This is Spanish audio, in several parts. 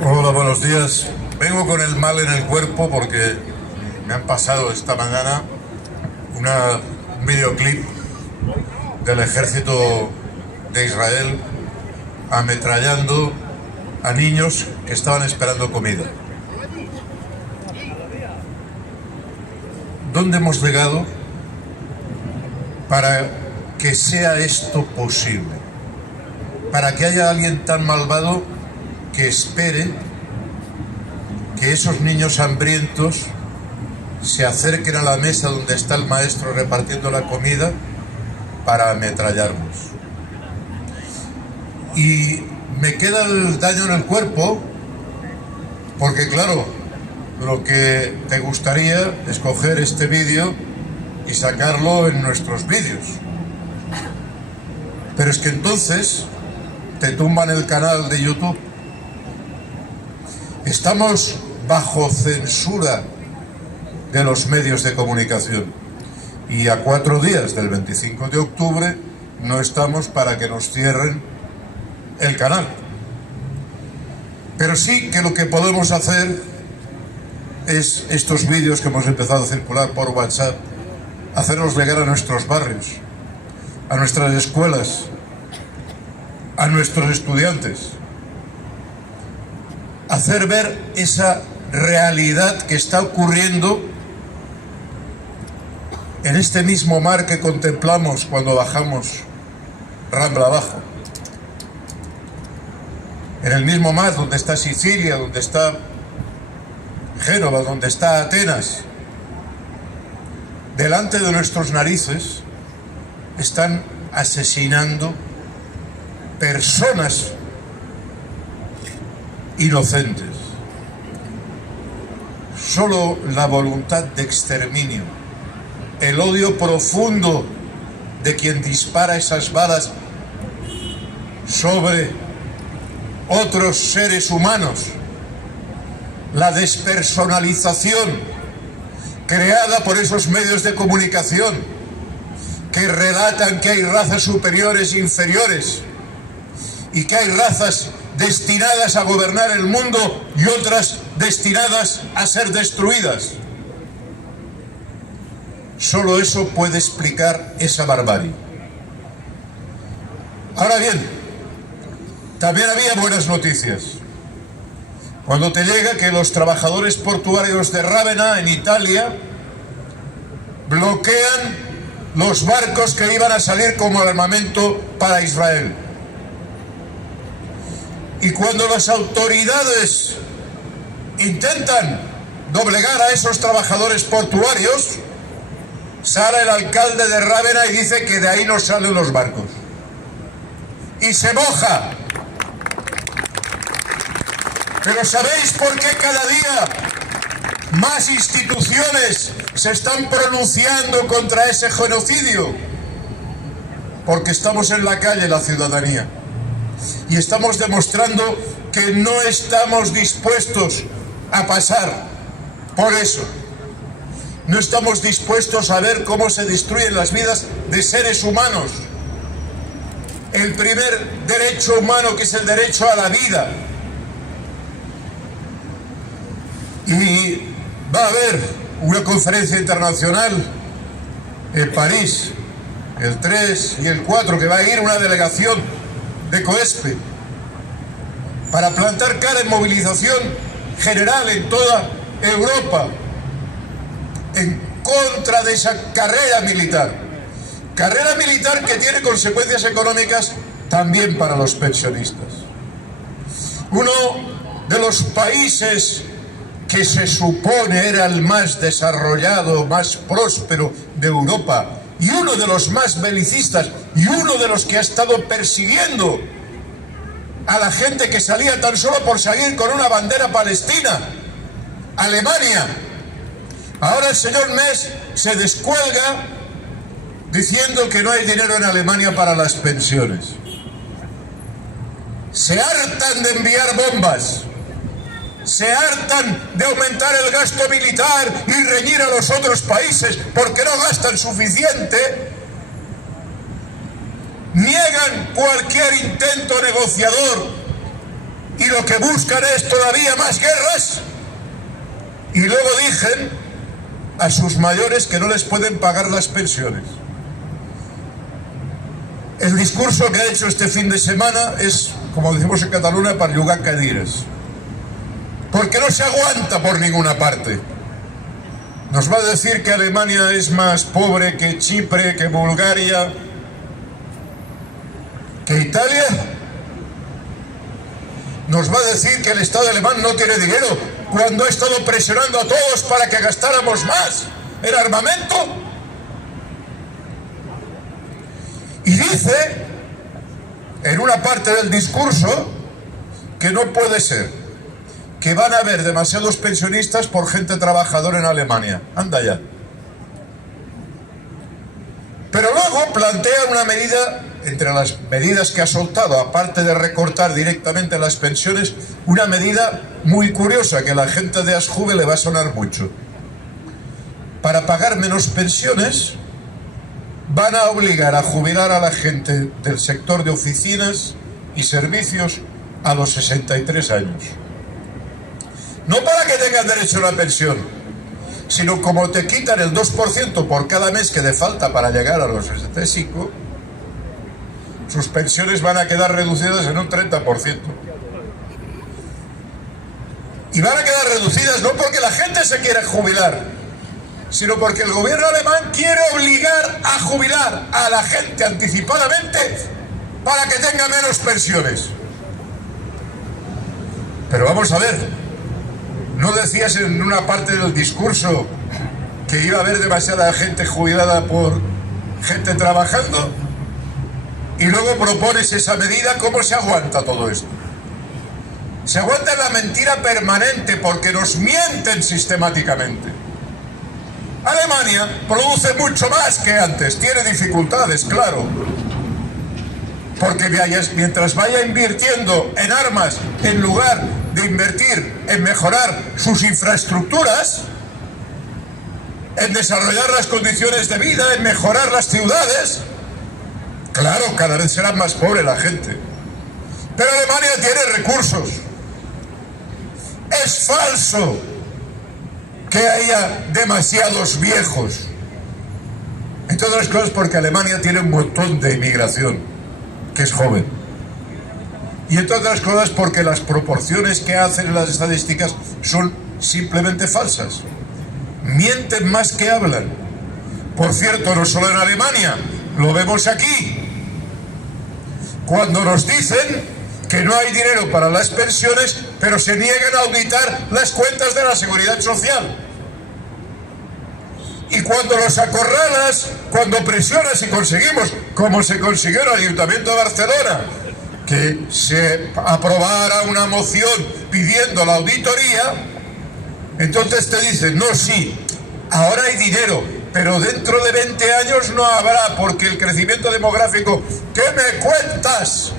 Hola, buenos días. Vengo con el mal en el cuerpo porque me han pasado esta mañana un videoclip del ejército de Israel ametrallando a niños que estaban esperando comida. ¿Dónde hemos llegado para que sea esto posible? Para que haya alguien tan malvado que espere que esos niños hambrientos se acerquen a la mesa donde está el maestro repartiendo la comida para ametrallarnos. Y me queda el daño en el cuerpo porque, claro, lo que te gustaría es coger este vídeo y sacarlo en nuestros vídeos. Pero es que entonces te tumban el canal de YouTube. Estamos bajo censura de los medios de comunicación y a 4 días del 25 de octubre no estamos para que nos cierren el canal. Pero sí que lo que podemos hacer es estos vídeos que hemos empezado a circular por WhatsApp, hacerlos llegar a nuestros barrios, a nuestras escuelas, a nuestros estudiantes, hacer ver esa realidad que está ocurriendo en este mismo mar que contemplamos cuando bajamos Rambla abajo, en el mismo mar donde está Sicilia, donde está Génova, donde está Atenas. Delante de nuestros narices están asesinando personas inocentes. Solo la voluntad de exterminio, el odio profundo de quien dispara esas balas sobre otros seres humanos, la despersonalización creada por esos medios de comunicación que relatan que hay razas superiores e inferiores y que hay razas destinadas a gobernar el mundo y otras destinadas a ser destruidas. Solo eso puede explicar esa barbarie. Ahora bien, también había buenas noticias. Cuando te llega que los trabajadores portuarios de Rávena, en Italia, bloquean los barcos que iban a salir como armamento para Israel. Y cuando las autoridades intentan doblegar a esos trabajadores portuarios, sale el alcalde de Rávena y dice que de ahí no salen los barcos. Y se moja. Pero ¿sabéis por qué cada día más instituciones se están pronunciando contra ese genocidio? Porque estamos en la calle, la ciudadanía. Y estamos demostrando que no estamos dispuestos a pasar por eso. No estamos dispuestos a ver cómo se destruyen las vidas de seres humanos. El primer derecho humano, que es el derecho a la vida. Y va a haber una conferencia internacional en París, el 3 y el 4, que va a ir una delegación de COESPE para plantar cara en movilización general en toda Europa en contra de esa carrera militar que tiene consecuencias económicas también para los pensionistas. Uno de los países que se supone era el más desarrollado, más próspero de Europa, y uno de los más belicistas, y uno de los que ha estado persiguiendo a la gente que salía tan solo por salir con una bandera palestina, Alemania. Ahora el señor Merz se descuelga diciendo que no hay dinero en Alemania para las pensiones. Se hartan de enviar bombas, se hartan de aumentar el gasto militar y reñir a los otros países porque no gastan suficiente. niegan cualquier intento negociador y lo que buscan es todavía más guerras, y luego dicen a sus mayores que no les pueden pagar las pensiones. El discurso que ha hecho este fin de semana es, como decimos en Cataluña, para jugar cadires, porque no se aguanta por ninguna parte. Nos va a decir que Alemania es más pobre que Chipre, que Bulgaria, que Italia. Nos va a decir que el Estado alemán no tiene dinero cuando ha estado presionando a todos para que gastáramos más en armamento. Y dice, en una parte del discurso, que no puede ser, que van a haber demasiados pensionistas por gente trabajadora en Alemania. Anda ya. Pero luego plantea una medida, entre las medidas que ha soltado, aparte de recortar directamente las pensiones, una medida muy curiosa que a la gente de Asjuve le va a sonar mucho. Para pagar menos pensiones, van a obligar a jubilar a la gente del sector de oficinas y servicios a los 63 años. No para que tengan derecho a una pensión, sino como te quitan el 2% por cada mes que le falta para llegar a los 65, sus pensiones van a quedar reducidas en un 30%. Y van a quedar reducidas no porque la gente se quiera jubilar, sino porque el gobierno alemán quiere obligar a jubilar a la gente anticipadamente para que tenga menos pensiones. Pero vamos a ver, ¿no decías en una parte del discurso que iba a haber demasiada gente jubilada por gente trabajando? Y luego propones esa medida. ¿Cómo se aguanta todo esto? Se aguanta la mentira permanente porque nos mienten sistemáticamente. Alemania produce mucho más que antes, tiene dificultades, claro, porque mientras vaya invirtiendo en armas en lugar de invertir en mejorar sus infraestructuras, en desarrollar las condiciones de vida, en mejorar las ciudades, claro, cada vez será más pobre la gente. Pero Alemania tiene recursos. Es falso que haya demasiados viejos. Entre otras cosas porque Alemania tiene un montón de inmigración que es joven. Y entre otras cosas porque las proporciones que hacen las estadísticas son simplemente falsas. Mienten más que hablan. Por cierto, no solo en Alemania, lo vemos aquí. Cuando nos dicen que no hay dinero para las pensiones, pero se niegan a auditar las cuentas de la Seguridad Social. Y cuando los acorralas, cuando presionas y conseguimos, como se consiguió en el Ayuntamiento de Barcelona, que se aprobara una moción pidiendo la auditoría, entonces te dicen, no, sí, ahora hay dinero, pero dentro de 20 años no habrá, porque el crecimiento demográfico, ¿qué me cuentas?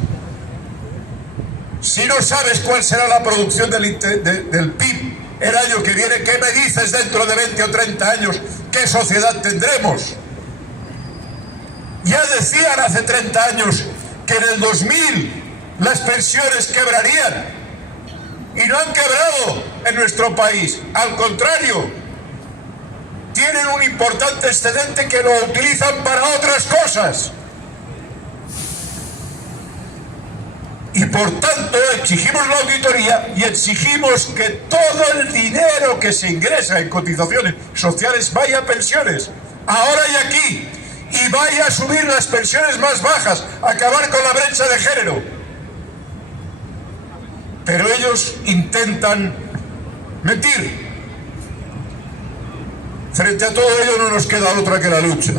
Si no sabes cuál será la producción del PIB el año que viene, ¿qué me dices dentro de 20 o 30 años? ¿Qué sociedad tendremos? Ya decían hace 30 años que en el 2000 las pensiones quebrarían, y no han quebrado en nuestro país, al contrario, tienen un importante excedente que lo utilizan para otras cosas. Y por tanto exigimos la auditoría y exigimos que todo el dinero que se ingresa en cotizaciones sociales vaya a pensiones, ahora y aquí, y vaya a subir las pensiones más bajas, acabar con la brecha de género. Pero ellos intentan mentir. Frente a todo ello no nos queda otra que la lucha.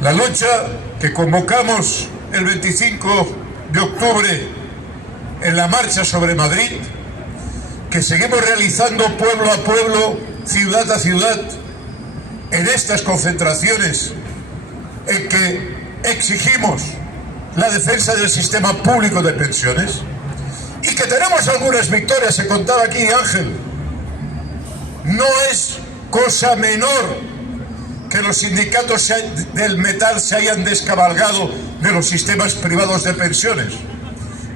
La lucha que convocamos el 25 de octubre en la marcha sobre Madrid, que seguimos realizando pueblo a pueblo, ciudad a ciudad, en estas concentraciones en que exigimos la defensa del sistema público de pensiones, y que tenemos algunas victorias. Se contaba aquí, Ángel, no es cosa menor que los sindicatos del metal se hayan descabalgado de los sistemas privados de pensiones.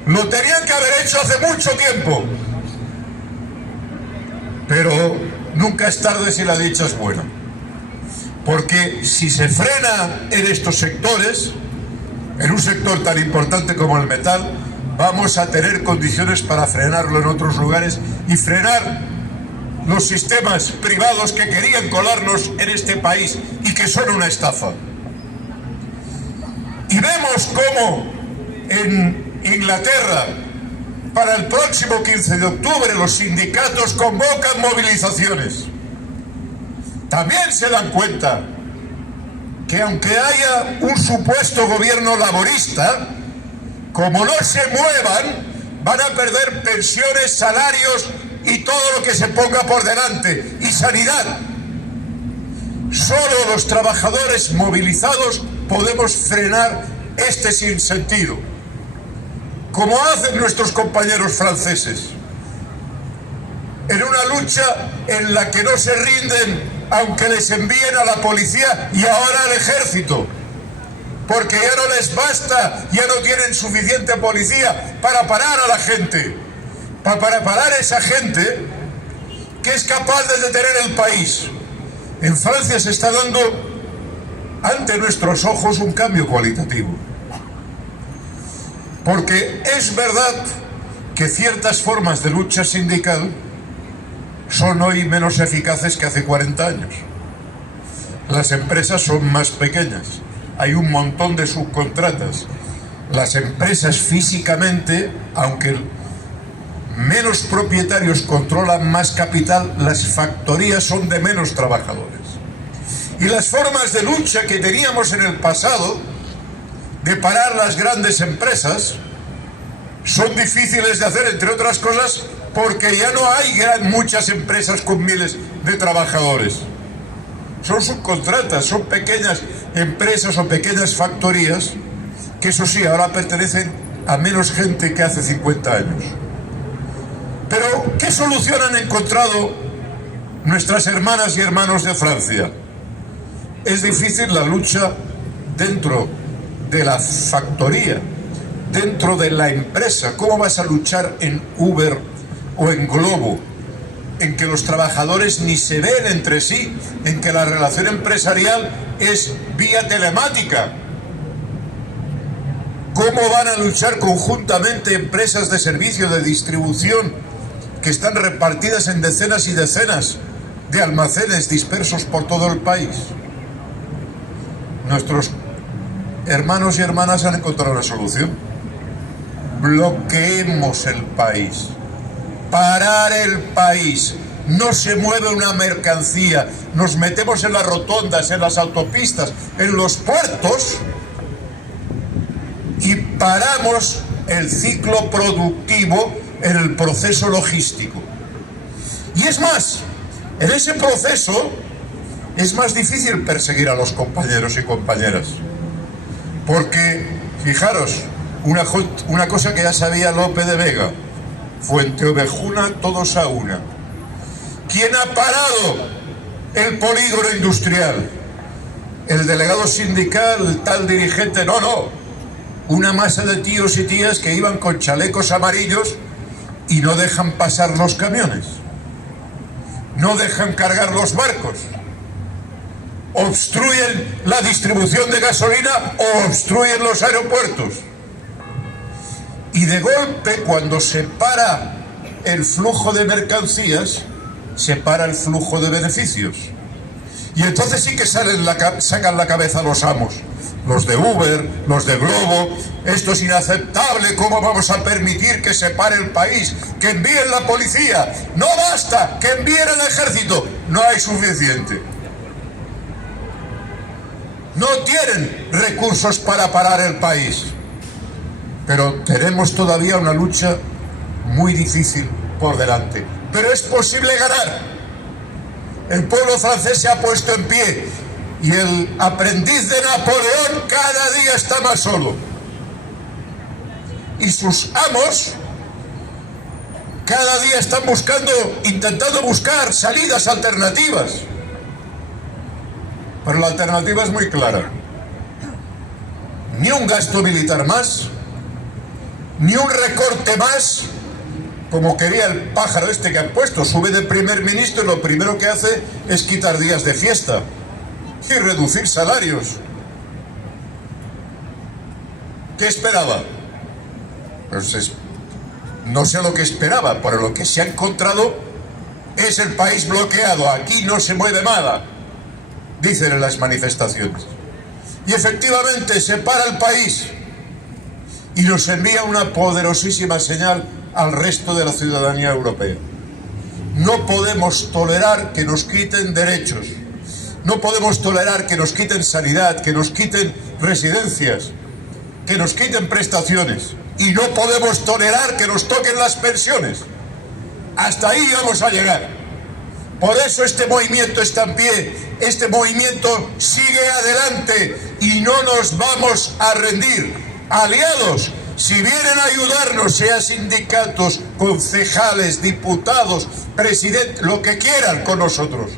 Lo tenían que haber hecho hace mucho tiempo. Pero nunca es tarde si la dicha es buena. Porque si se frena en estos sectores, en un sector tan importante como el metal, vamos a tener condiciones para frenarlo en otros lugares y frenar los sistemas privados que querían colarnos en este país y que son una estafa. Y vemos cómo en Inglaterra, para el próximo 15 de octubre, los sindicatos convocan movilizaciones. También se dan cuenta que aunque haya un supuesto gobierno laborista, como no se muevan, van a perder pensiones, salarios y todo lo que se ponga por delante, y sanidad. Solo los trabajadores movilizados podemos frenar este sinsentido, como hacen nuestros compañeros franceses, en una lucha en la que no se rinden aunque les envíen a la policía y ahora al ejército, porque ya no les basta, ya no tienen suficiente policía para parar a la gente, para parar a esa gente que es capaz de detener el país. En Francia se está dando ante nuestros ojos un cambio cualitativo, porque es verdad que ciertas formas de lucha sindical son hoy menos eficaces que hace 40 años. Las empresas son más pequeñas, hay un montón de subcontratas. Las empresas físicamente, aunque menos propietarios controlan más capital, las factorías son de menos trabajadores. Y las formas de lucha que teníamos en el pasado, de parar las grandes empresas, son difíciles de hacer, entre otras cosas, porque ya no hay muchas empresas con miles de trabajadores. Son subcontratas, son pequeñas empresas o pequeñas factorías que, eso sí, ahora pertenecen a menos gente que hace 50 años. Pero, ¿qué solución han encontrado nuestras hermanas y hermanos de Francia? Es difícil la lucha dentro de la factoría, dentro de la empresa. ¿Cómo vas a luchar en Uber o en Globo, en que los trabajadores ni se ven entre sí, en que la relación empresarial es vía telemática? ¿Cómo van a luchar conjuntamente empresas de servicio de distribución que están repartidas en decenas y decenas de almacenes dispersos por todo el país? Nuestros hermanos y hermanas han encontrado una solución. Bloqueemos el país. Parar el país. No se mueve una mercancía. Nos metemos en las rotondas, en las autopistas, en los puertos y paramos el ciclo productivo en el proceso logístico. Y es más, en ese proceso es más difícil perseguir a los compañeros y compañeras. Porque, fijaros, una cosa que ya sabía Lope de Vega: Fuenteovejuna, todos a una. ¿Quién ha parado el polígono industrial? ¿El delegado sindical, el tal dirigente? No. Una masa de tíos y tías que iban con chalecos amarillos y no dejan pasar los camiones. No dejan cargar los barcos. Obstruyen la distribución de gasolina o obstruyen los aeropuertos. Y de golpe, cuando se para el flujo de mercancías, se para el flujo de beneficios. Y entonces sí que sacan la cabeza los amos, los de Uber, los de Globo. Esto es inaceptable. ¿Cómo vamos a permitir que se pare el país? Que envíen la policía. No basta, que envíen el ejército. No hay suficiente. No tienen recursos para parar el país. Pero tenemos todavía una lucha muy difícil por delante. Pero es posible ganar. El pueblo francés se ha puesto en pie y el aprendiz de Napoleón cada día está más solo. Y sus amos cada día están intentando buscar salidas alternativas Pero la alternativa es muy clara. Ni un gasto militar más, ni un recorte más, como quería el pájaro este que han puesto. Sube de primer ministro y lo primero que hace es quitar días de fiesta y reducir salarios. ¿Qué esperaba? Pues no sé lo que esperaba, pero lo que se ha encontrado es el país bloqueado. Aquí no se mueve nada, dicen en las manifestaciones. Y efectivamente se para el país y nos envía una poderosísima señal al resto de la ciudadanía europea. No podemos tolerar que nos quiten derechos, no podemos tolerar que nos quiten sanidad, que nos quiten residencias, que nos quiten prestaciones, y no podemos tolerar que nos toquen las pensiones. Hasta ahí vamos a llegar. Por eso este movimiento está en pie, este movimiento sigue adelante y no nos vamos a rendir. Aliados, si vienen a ayudarnos, sea sindicatos, concejales, diputados, presidentes, lo que quieran con nosotros,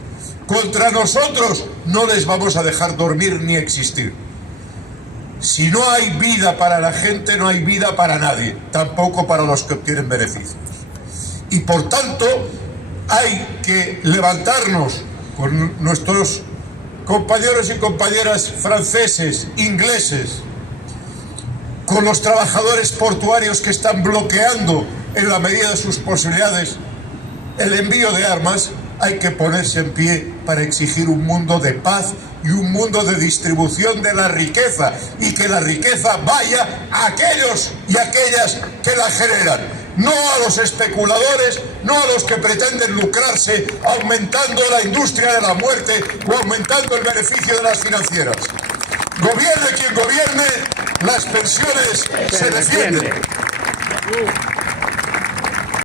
contra nosotros no les vamos a dejar dormir ni existir. Si no hay vida para la gente, no hay vida para nadie, tampoco para los que obtienen beneficios. Y por tanto, hay que levantarnos con nuestros compañeros y compañeras franceses, ingleses, con los trabajadores portuarios que están bloqueando en la medida de sus posibilidades el envío de armas. Hay que ponerse en pie para exigir un mundo de paz y un mundo de distribución de la riqueza, y que la riqueza vaya a aquellos y aquellas que la generan, no a los especuladores, no a los que pretenden lucrarse aumentando la industria de la muerte o aumentando el beneficio de las financieras. Gobierne quien gobierne, las pensiones se defienden.